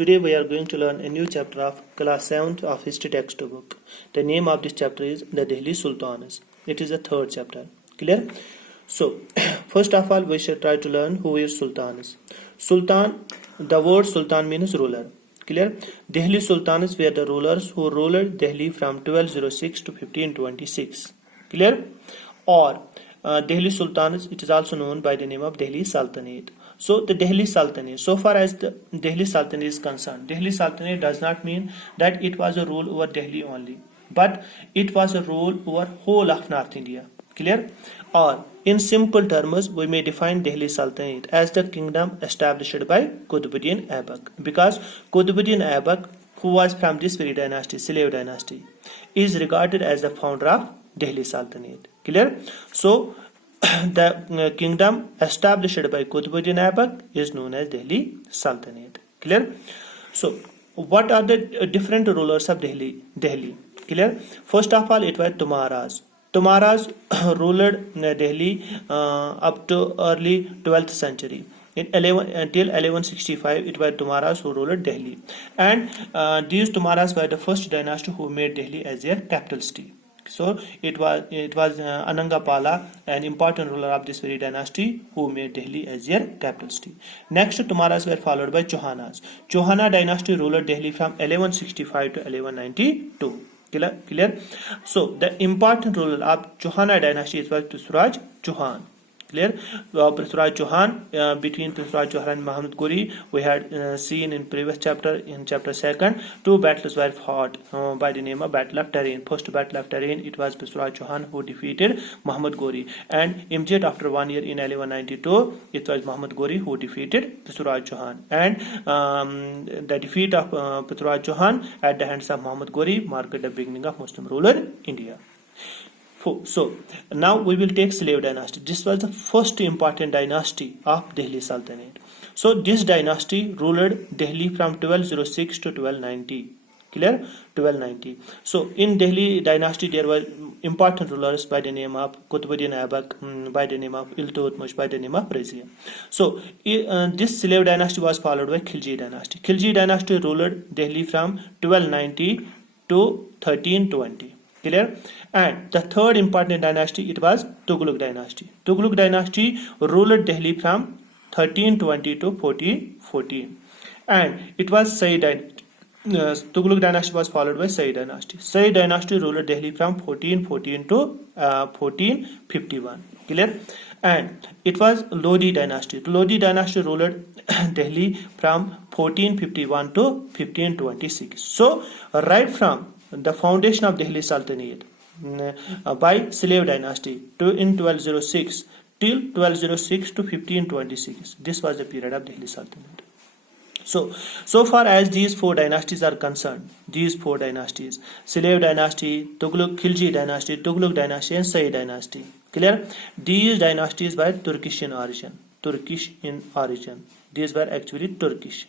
Today we are going to learn a new chapter of class 7th of history textbook. The name of this chapter is the Delhi Sultans. It is the third chapter. Clear? So, first of all we should try to learn who is Sultans. Sultan, the word Sultan means ruler. Clear? Delhi Sultans were the rulers who ruled Delhi from 1206 to 1526. Clear? Or Delhi Sultans, it is also known by the name of Delhi Sultanate. So the Delhi Sultanate, so far as the Delhi Sultanate is concerned, Delhi Sultanate does not mean that it was a rule over Delhi only, but it was a rule over whole of North India. Clear? Or in simple terms, we may define Delhi Sultanate as the kingdom established by Qutbuddin Aibak, because Qutbuddin Aibak, who was from this very dynasty, slave dynasty, is regarded as the founder of Delhi Sultanate. Clear? So the kingdom established by Qutbuddin Aibak is known as Delhi Sultanate. Clear? So what are the different rulers of Delhi? Clear? First of all, it was Tumaras. Tumaras ruled Delhi up to early 12th century. Until 1165, it was Tumaras who ruled Delhi, and these Tumaras were the first dynasty who made Delhi as their capital city. So it was Anangapala, an important ruler of this very dynasty, who made Delhi as their capital city. Next, Tumaras were followed by Chauhanas. Chauhana dynasty ruled Delhi from 1165 to 1192. Clear? So the important ruler of Chauhana dynasty was Prithviraj Chauhan. Clear? Prithviraj Chauhan, between Prithviraj Chauhan and Muhammad Ghori, we had seen in previous chapter, in chapter 2nd, two battles were fought by the name of Battle of Tarin. First Battle of Tarin, it was Prithviraj Chauhan who defeated Muhammad Ghori, and immediate after 1 year in 1192, it was Muhammad Ghori who defeated Prithviraj Chauhan, and the defeat of Prithviraj Chauhan at the hands of Muhammad Ghori marked the beginning of Muslim rule in India. So now we will take slave dynasty. This was the first important dynasty of Delhi Sultanate. So this dynasty ruled Delhi from 1206 to 1290. Clear? 1290. So in Delhi dynasty there were important rulers by the name of Qutbuddin Aibak, by the name of Iltutmish, by the name of Razia. So this slave dynasty was followed by Khilji dynasty. Khilji dynasty ruled Delhi from 1290 to 1320. Clear? And the third important dynasty, it was Tughlaq dynasty. Tughlaq dynasty ruled Delhi from 1320 to 1414, and it was Sayyid dynasty. Tughlaq dynasty was followed by Sayyid dynasty. Sayyid dynasty ruled Delhi from 1414 to 1451. Clear? And it was Lodi dynasty. Lodi dynasty ruled Delhi from 1451 to 1526. So right from the foundation of Delhi Sultanate by slave dynasty in 1206 till 1206 to 1526, this was the period of Delhi Sultanate. So far as these four dynasties are concerned, these four dynasties, slave dynasty, Khilji dynasty, Tughlaq dynasty, and Sayyid dynasty. Clear? These dynasties were Turkish in origin. These were actually Turkish.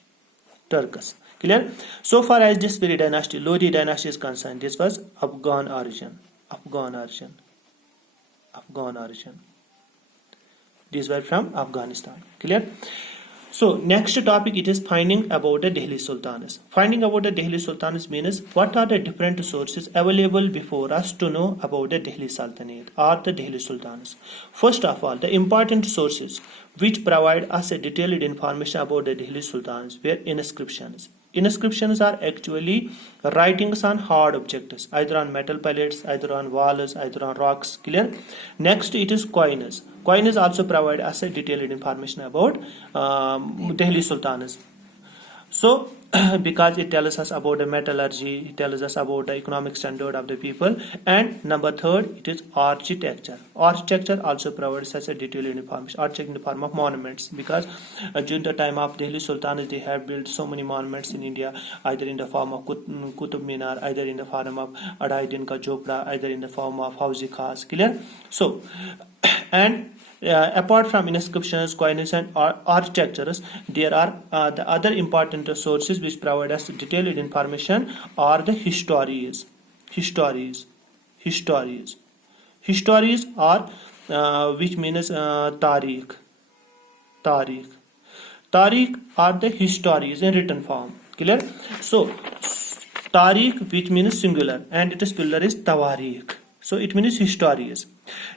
Clear? So far as this very dynasty, Lodi dynasty, is concerned, this was Afghan origin. These were from Afghanistan. Clear? So next topic, it is finding about the Delhi Sultans. Finding about the Delhi Sultans means what are the different sources available before us to know about the Delhi Sultanate or the Delhi Sultans. First of all, the important sources which provide us a detailed information about the Delhi Sultans were inscriptions. Inscriptions are actually writings on hard objects, either on metal pellets, either on walls, either on rocks. Clear? Next, it is coins. Coins also provide us a detailed information about Delhi Sultans. So because it tells us about the metallurgy, it tells us about the economic standard of the people. And number third, it is architecture. Architecture also provides us a detailed information, architecture in the form of monuments, because during the time of Delhi Sultans, they have built so many monuments in India, either in the form of Qutub Minar, either in the form of Adai Din Ka Chopra, either in the form of Hausi Khas. Clear? So and apart from inscriptions, coins, and architectures, there are the other important sources which provide us detailed information are the histories. Histories are which means Tariq are the histories in written form. Clear? So Tariq, which means singular, and its plural is Tawarikh. So it means histories.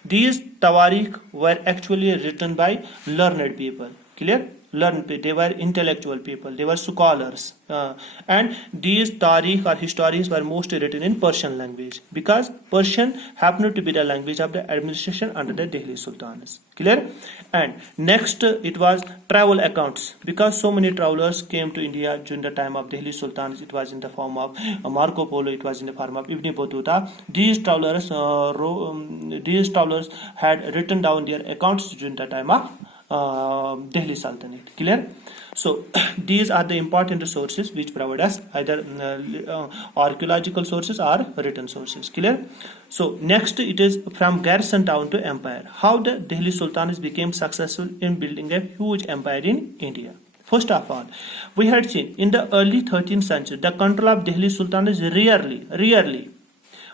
These Tawarikh were actually written by learned people. Clear? Learned people. They were intellectual people. They were scholars. And these Tariq or histories were mostly written in Persian language, because Persian happened to be the language of the administration under the Delhi Sultans. Clear? And next, it was travel accounts, because so many travelers came to India during the time of Delhi Sultans. It was in the form of Marco Polo. It was in the form of Ibn Battuta. These travelers had written down their accounts during the time of Delhi Sultanate. Clear? So these are the important sources which provide us either archaeological sources or written sources. Clear? So next, it is from garrison town to empire. How the Delhi Sultanates became successful in building a huge empire in India. First of all, we had seen in the early 13th century, the control of Delhi Sultanates rarely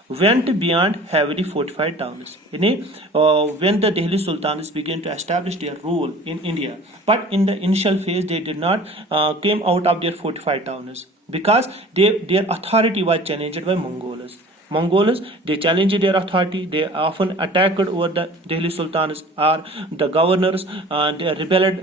went beyond heavily fortified towns. When the Delhi Sultans began to establish their rule in India, but in the initial phase they did not came out of their fortified towns, because their authority was challenged by Mongols. They challenged their authority. They often attacked over the Delhi Sultans or the governors. They rebelled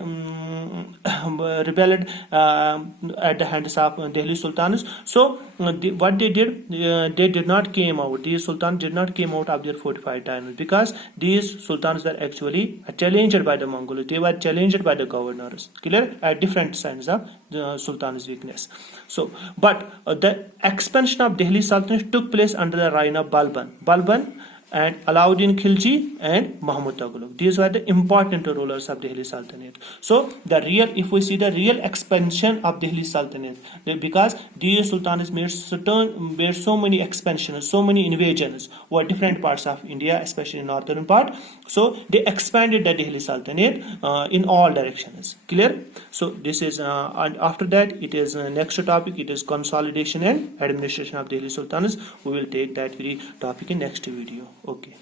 at the hands of Delhi Sultans. So what they did, they did not came out. These sultans did not came out of their fortified towns, because these sultans were actually challenged by the Mongols. They were challenged by the governors. Clear? At different signs of the sultan's weakness. So, but the expansion of Delhi Sultanate took place under the reign of Balban and Alauddin Khilji and Mahmud Tughlaq. These were the important rulers of Delhi Sultanate. So if we see the real expansion of Delhi Sultanate, because these sultans made so many expansions, so many invasions over different parts of India, especially in northern part. So they expanded the Delhi Sultanate in all directions. Clear? So this is and after that it is next topic. It is consolidation and administration of Delhi Sultanates. We will take that very topic in next video. Okay.